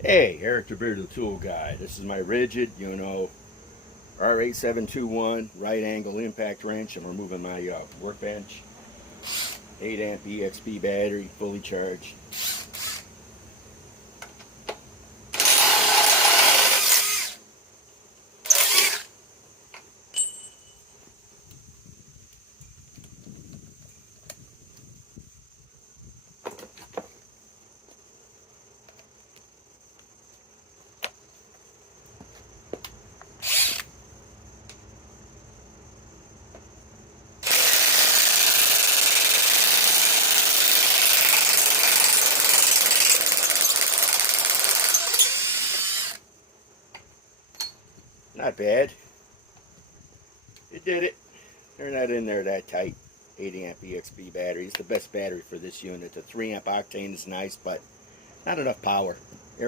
Hey, Eric the Tool Guy. This is my RIDGID, R8721 right angle impact wrench. I'm removing my workbench. 8 amp EXP battery, fully charged. Not bad. It did it. They're not in there that tight. 8 amp EXP battery. It's the best battery for this unit. The 3 amp octane is nice, but not enough power.